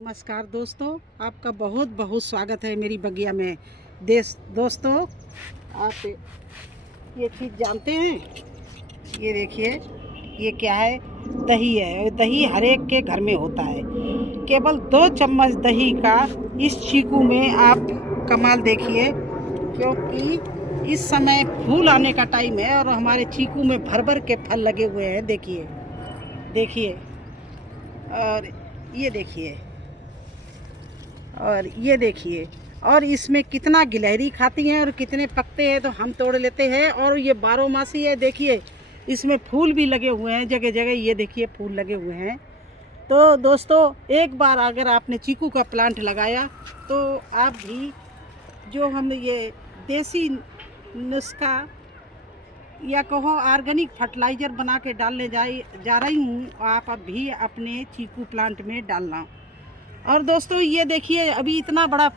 नमस्कार दोस्तों, आपका बहुत बहुत स्वागत है मेरी बगिया में। दोस्तों, आप ये चीज़ जानते हैं? ये देखिए, ये क्या है? दही है। दही हर एक के घर में होता है। केवल 2 चम्मच दही का इस चीकू में आप कमाल देखिए, क्योंकि इस समय फूल आने का टाइम है और हमारे चीकू में भर भर के फल लगे हुए हैं। देखिए देखिए, और ये देखिए, और ये देखिए, और इसमें कितना गिलहरी खाती हैं और कितने पकते हैं तो हम तोड़ लेते हैं। और ये 12 मासी है। देखिए, इसमें फूल भी लगे हुए हैं जगह जगह। ये देखिए, फूल लगे हुए हैं। तो दोस्तों, एक बार अगर आपने चीकू का प्लांट लगाया तो आप भी जो हम ये देसी नुस्खा या कहो ऑर्गेनिक फर्टिलाइज़र बना के डालने जा रही हूँ, आप अब भी अपने चीकू प्लांट में डालना। और दोस्तों, ये देखिए, अभी इतना बड़ा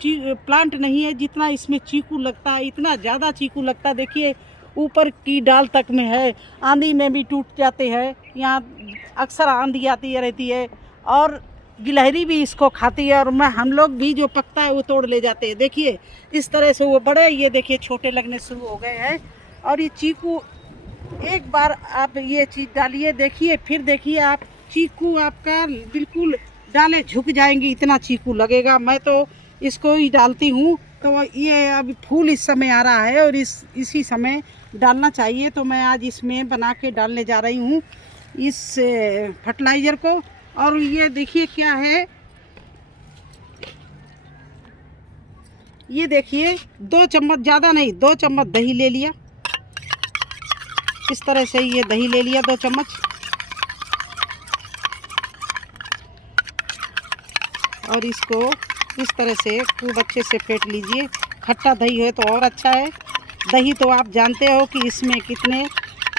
प्लांट नहीं है जितना इसमें चीकू लगता है। इतना ज़्यादा चीकू लगता है। देखिए, ऊपर की डाल तक में है। आंधी में भी टूट जाते हैं। यहाँ अक्सर आंधी आती रहती है और गिलहरी भी इसको खाती है। और हम लोग भी जो पकता है वो तोड़ ले जाते हैं। देखिए, इस तरह से वो बड़े, ये देखिए, छोटे लगने शुरू हो गए हैं। और ये चीकू, एक बार आप ये चीज़ डालिए, देखिए, फिर देखिए आप, चीकू आपका बिल्कुल डाले झुक जाएंगी, इतना चीकू लगेगा। मैं तो इसको ही डालती हूँ। तो ये अभी फूल इस समय आ रहा है और इसी समय डालना चाहिए। तो मैं आज इसमें बना के डालने जा रही हूँ इस फर्टिलाइज़र को। और ये देखिए क्या है, ये देखिए, 2 चम्मच, ज़्यादा नहीं, 2 चम्मच दही ले लिया। इस तरह से ये दही ले लिया, 2 चम्मच। और इसको इस तरह से खूब अच्छे से फेंट लीजिए। खट्टा दही है तो और अच्छा है। दही तो आप जानते हो कि इसमें कितने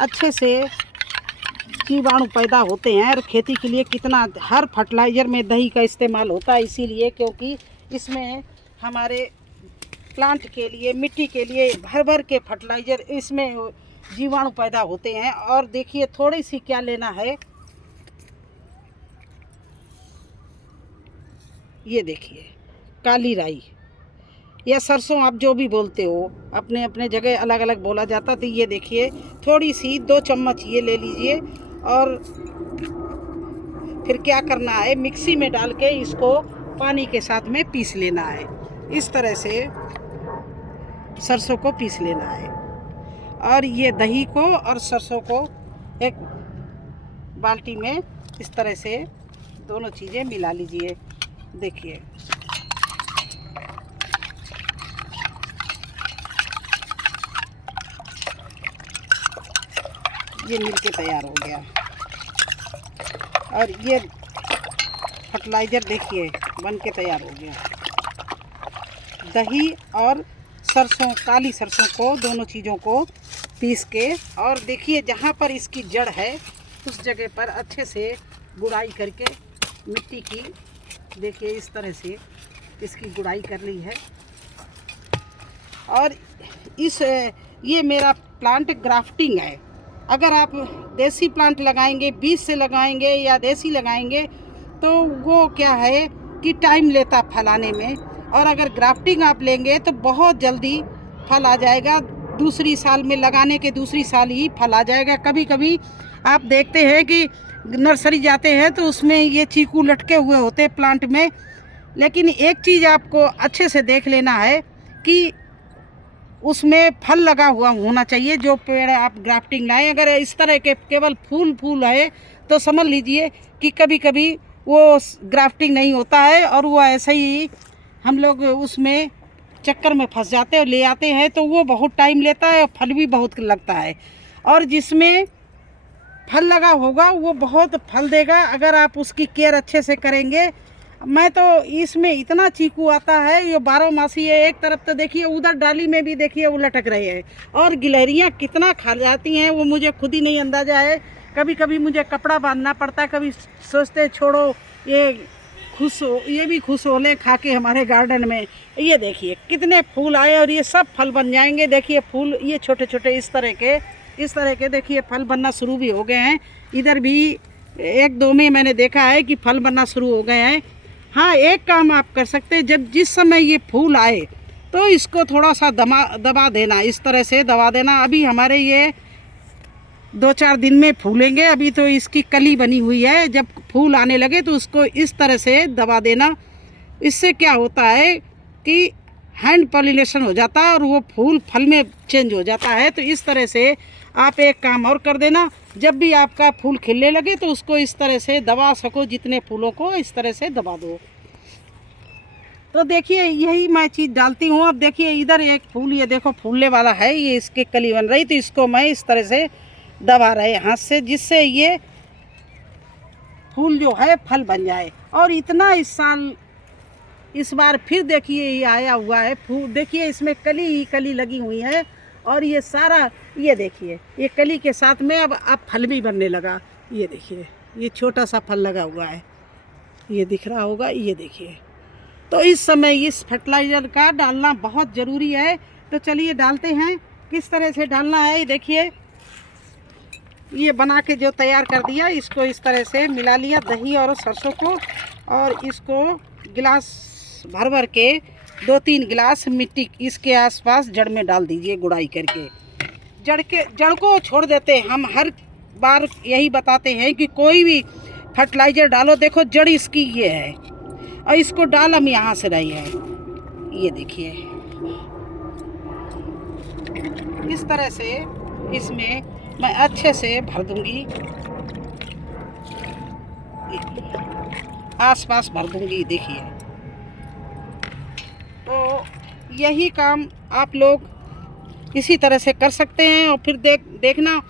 अच्छे से जीवाणु पैदा होते हैं और खेती के लिए कितना, हर फर्टिलाइज़र में दही का इस्तेमाल होता है। इसीलिए, क्योंकि इसमें हमारे प्लांट के लिए, मिट्टी के लिए भर भर के फर्टिलाइज़र, इसमें जीवाणु पैदा होते हैं। और देखिए, थोड़ी सी क्या लेना है, ये देखिए, काली राई या सरसों, आप जो भी बोलते हो, अपने अपने जगह अलग अलग बोला जाता। तो ये देखिए, थोड़ी सी 2 चम्मच ये ले लीजिए। और फिर क्या करना है, मिक्सी में डाल के इसको पानी के साथ में पीस लेना है। इस तरह से सरसों को पीस लेना है। और ये दही को और सरसों को एक बाल्टी में इस तरह से दोनों चीज़ें मिला लीजिए। देखिए, ये मिलके तैयार हो गया। और ये फर्टिलाइज़र देखिए बन के तैयार हो गया। दही और सरसों, काली सरसों को, दोनों चीज़ों को पीस के, और देखिए, जहाँ पर इसकी जड़ है उस जगह पर अच्छे से गुड़ाई करके मिट्टी की, देखिए, इस तरह से इसकी गुड़ाई कर ली है। और ये मेरा प्लांट ग्राफ्टिंग है। अगर आप देसी प्लांट लगाएंगे, बीज से लगाएंगे या देसी लगाएंगे, तो वो क्या है कि टाइम लेता फल आने में। और अगर ग्राफ्टिंग आप लेंगे तो बहुत जल्दी फल आ जाएगा। दूसरी साल में, लगाने के दूसरी साल ही फल आ जाएगा। कभी कभी आप देखते हैं कि नर्सरी जाते हैं तो उसमें ये चीकू लटके हुए होते हैं प्लांट में। लेकिन एक चीज़ आपको अच्छे से देख लेना है कि उसमें फल लगा हुआ होना चाहिए। जो पेड़ आप ग्राफ्टिंग लाएं, अगर इस तरह के केवल फूल है तो समझ लीजिए कि कभी कभी वो ग्राफ्टिंग नहीं होता है और वो ऐसे ही हम लोग उसमें चक्कर में फंस जाते हैं और ले आते हैं। तो वो बहुत टाइम लेता है और फल भी बहुत लगता है। और जिसमें फल लगा होगा वो बहुत फल देगा अगर आप उसकी केयर अच्छे से करेंगे। मैं तो इसमें इतना चीकू आता है, ये 12 मासी है। एक तरफ तो देखिए, उधर डाली में भी देखिए वो लटक रहे हैं। और गिलहरियाँ कितना खा जाती हैं वो मुझे खुद ही नहीं अंदाज़ा है। कभी कभी मुझे कपड़ा बांधना पड़ता है, कभी सोचते छोड़ो, ये भी खुश हो लें खा के हमारे गार्डन में। ये देखिए कितने फूल आए और ये सब फल बन जाएंगे। देखिए, फूल ये छोटे छोटे इस तरह के देखिए फल बनना शुरू भी हो गए हैं। इधर भी 1-2 में मैंने देखा है कि फल बनना शुरू हो गए हैं। हाँ, एक काम आप कर सकते हैं, जब जिस समय ये फूल आए तो इसको थोड़ा सा दबा देना, इस तरह से दबा देना। अभी हमारे ये 2-4 दिन में फूलेंगे, अभी तो इसकी कली बनी हुई है। जब फूल आने लगे तो उसको इस तरह से दबा देना। इससे क्या होता है कि हैंड पॉलिनेशन हो जाता है और वो फूल फल में चेंज हो जाता है। तो इस तरह से आप एक काम और कर देना, जब भी आपका फूल खिलने लगे तो उसको इस तरह से दबा सको, जितने फूलों को इस तरह से दबा दो। तो देखिए यही मैं चीज़ डालती हूँ। अब देखिए इधर एक फूल, ये देखो फूलने वाला है, ये इसकी कली बन रही, तो इसको मैं इस तरह से दबा रहे हाथ से, जिससे ये फूल जो है फल बन जाए। और इतना इस बार फिर देखिए ये आया हुआ है फूल, देखिए इसमें कली ही कली लगी हुई है। और ये सारा, ये देखिए ये कली के साथ में अब फल भी बनने लगा। ये देखिए ये छोटा सा फल लगा हुआ है, ये दिख रहा होगा, ये देखिए। तो इस समय इस फर्टिलाइज़र का डालना बहुत ज़रूरी है। तो चलिए डालते हैं, किस तरह से डालना है। देखिए ये बना के जो तैयार कर दिया, इसको इस तरह से मिला लिया दही और सरसों को, और इसको गिलास भर भर के 2-3 गिलास मिट्टी इसके आसपास जड़ में डाल दीजिए, गुड़ाई करके। जड़ को छोड़ देते हैं। हम हर बार यही बताते हैं कि कोई भी फर्टिलाइज़र डालो, देखो जड़ इसकी ये है, और इसको डाल हम यहाँ से रही है। ये देखिए इस तरह से इसमें मैं अच्छे से भर दूंगी, आसपास भर दूंगी। देखिए तो यही काम आप लोग इसी तरह से कर सकते हैं। और फिर देखना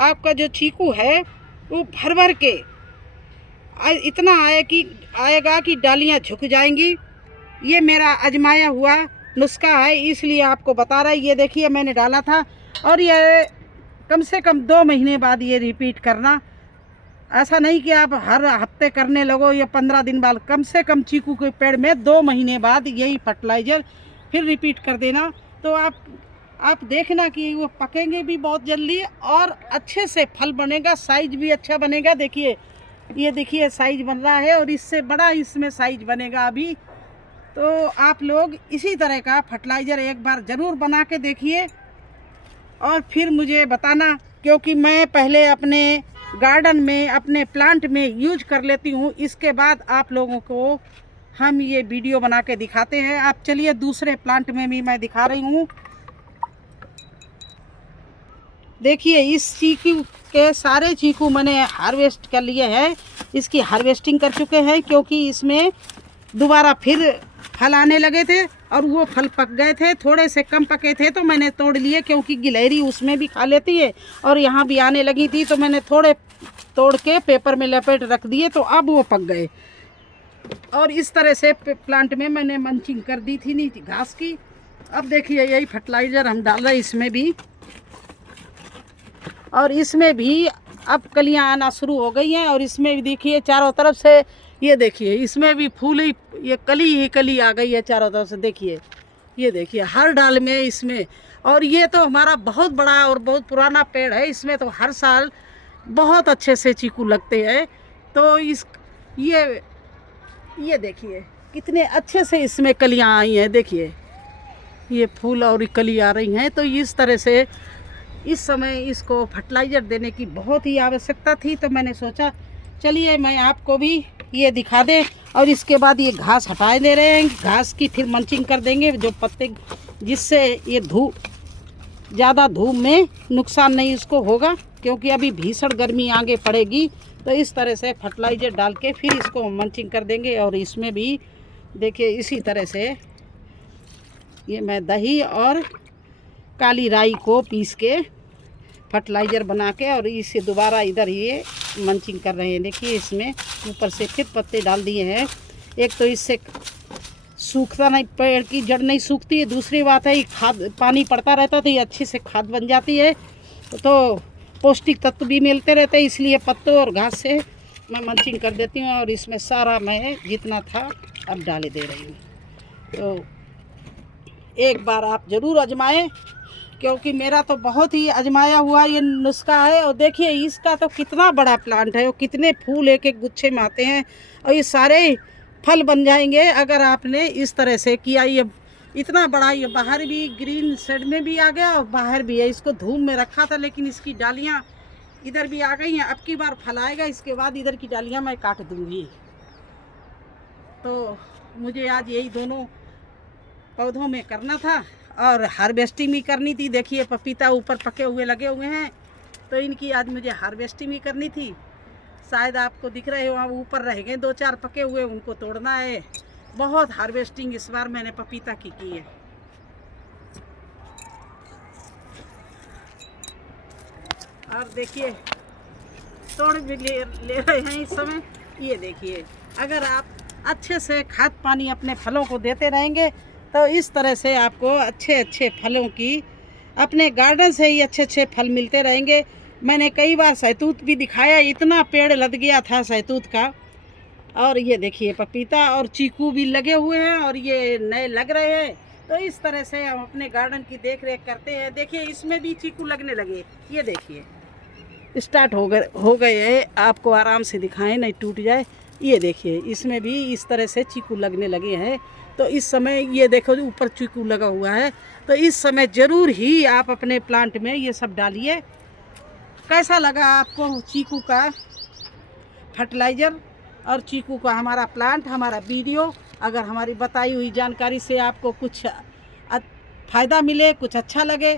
आपका जो चीकू है वो भर भर के इतना आएगा कि डालियाँ झुक जाएंगी। ये मेरा आजमाया हुआ नुस्खा है, इसलिए आपको बता रहा है। ये देखिए मैंने डाला था, और ये कम से कम 2 महीने बाद ये रिपीट करना। ऐसा नहीं कि आप हर हफ्ते करने लगो या 15 दिन बाद, कम से कम चीकू के पेड़ में 2 महीने बाद यही फर्टिलाइज़र फिर रिपीट कर देना। तो आप देखना कि वो पकेंगे भी बहुत जल्दी और अच्छे से फल बनेगा, साइज भी अच्छा बनेगा। देखिए ये देखिए साइज बन रहा है, और इससे बड़ा इसमें साइज बनेगा अभी। तो आप लोग इसी तरह का फर्टिलाइज़र एक बार ज़रूर बना के देखिए और फिर मुझे बताना, क्योंकि मैं पहले अपने गार्डन में अपने प्लांट में यूज कर लेती हूँ। इसके बाद आप लोगों को हम ये वीडियो बना के दिखाते हैं। आप चलिए दूसरे प्लांट में भी मैं दिखा रही हूँ। देखिए इस चीकू के सारे चीकू मैंने हार्वेस्ट कर लिए हैं, इसकी हार्वेस्टिंग कर चुके हैं, क्योंकि इसमें दोबारा फिर फल आने लगे थे और वो फल पक गए थे। थोड़े से कम पके थे तो मैंने तोड़ लिए, क्योंकि गिलहरी उसमें भी खा लेती है और यहाँ भी आने लगी थी, तो मैंने थोड़े तोड़ के पेपर में लपेट रख दिए, तो अब वो पक गए। और इस तरह से प्लांट में मैंने मंचिंग कर दी थी नहीं घास की। अब देखिए यही फर्टिलाइज़र हम डाल रहे हैं इसमें भी, और इसमें भी अब कलियां आना शुरू हो गई हैं। और इसमें भी देखिए चारों तरफ से, ये देखिए इसमें भी फूल ही, ये कली ही कली आ गई है चारों तरफ से। देखिए ये देखिए हर डाल में इसमें। और ये तो हमारा बहुत बड़ा और बहुत पुराना पेड़ है, इसमें तो हर साल बहुत अच्छे से चीकू लगते हैं। तो ये देखिए कितने अच्छे से इसमें कलियां आई हैं। देखिए ये फूल और कली आ रही हैं। तो इस तरह से इस समय इसको फर्टिलाइज़र देने की बहुत ही आवश्यकता थी, तो मैंने सोचा चलिए मैं आपको भी ये दिखा दें। और इसके बाद ये घास हटा दे रहे हैं, घास की फिर मंचिंग कर देंगे जो पत्ते, जिससे ये ज़्यादा धूप में नुकसान नहीं इसको होगा, क्योंकि अभी भीषण गर्मी आगे पड़ेगी। तो इस तरह से फर्टिलाइज़र डाल के फिर इसको मंचिंग कर देंगे। और इसमें भी देखिए इसी तरह से ये मैं दही और काली राई को पीस के फर्टिलाइज़र बना के और इसे दोबारा इधर ये मंचिंग कर रहे हैं। देखिए इसमें ऊपर से फिर पत्ते डाल दिए हैं। एक तो इससे सूखता नहीं, पेड़ की जड़ नहीं सूखती है। दूसरी बात है ये खाद पानी पड़ता रहता तो ये अच्छी से खाद बन जाती है, तो पौष्टिक तत्व भी मिलते रहते हैं। इसलिए पत्तों और घास से मैं मंचिंग कर देती हूँ। और इसमें सारा मैं जितना था अब डाले दे रही हूँ। तो एक बार आप ज़रूर आजमाएं, क्योंकि मेरा तो बहुत ही आजमाया हुआ ये नुस्खा है। और देखिए इसका तो कितना बड़ा प्लांट है और कितने फूल एक एक गुच्छे में आते हैं। और ये सारे फल बन जाएंगे अगर आपने इस तरह से किया। ये इतना बड़ा, ये बाहर भी ग्रीन शेड में भी आ गया और बाहर भी है। इसको धूप में रखा था लेकिन इसकी डालियाँ इधर भी आ गई हैं। अब की बार फल आएगा, इसके बाद इधर की डालियाँ मैं काट दूँगी। तो मुझे आज यही दोनों पौधों में करना था और हार्वेस्टिंग भी करनी थी। देखिए पपीता ऊपर पके हुए लगे हुए हैं, तो इनकी आज मुझे हार्वेस्टिंग भी करनी थी। शायद आपको दिख रहे हो, वहाँ ऊपर रह गए 2-4 पके हुए, उनको तोड़ना है। बहुत हार्वेस्टिंग इस बार मैंने पपीता की है। और देखिए तोड़ भी ले रहे हैं इस समय। ये देखिए, अगर आप अच्छे से खाद पानी अपने फलों को देते रहेंगे तो इस तरह से आपको अच्छे अच्छे फलों की अपने गार्डन से ही अच्छे अच्छे फल मिलते रहेंगे। मैंने कई बार सहतूत भी दिखाया, इतना पेड़ लद गया था सहतूत का। और ये देखिए पपीता और चीकू भी लगे हुए हैं और ये नए लग रहे हैं। तो इस तरह से हम अपने गार्डन की देख रेख करते हैं। देखिए इसमें भी चीकू लगने लगे, ये देखिए स्टार्ट हो गए हैं। आपको आराम से दिखाएं, नहीं टूट जाए। ये देखिए इसमें भी इस तरह से चीकू लगने लगे हैं। तो इस समय ये देखो ऊपर चीकू लगा हुआ है। तो इस समय ज़रूर ही आप अपने प्लांट में ये सब डालिए। कैसा लगा आपको चीकू का फर्टिलाइज़र और चीकू का हमारा प्लांट, हमारा वीडियो? अगर हमारी बताई हुई जानकारी से आपको कुछ फ़ायदा मिले, कुछ अच्छा लगे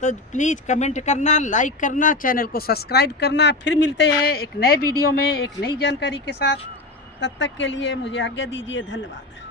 तो प्लीज़ कमेंट करना, लाइक करना, चैनल को सब्सक्राइब करना। फिर मिलते हैं एक नए वीडियो में एक नई जानकारी के साथ। तब तक के लिए मुझे आज्ञा दीजिए। धन्यवाद।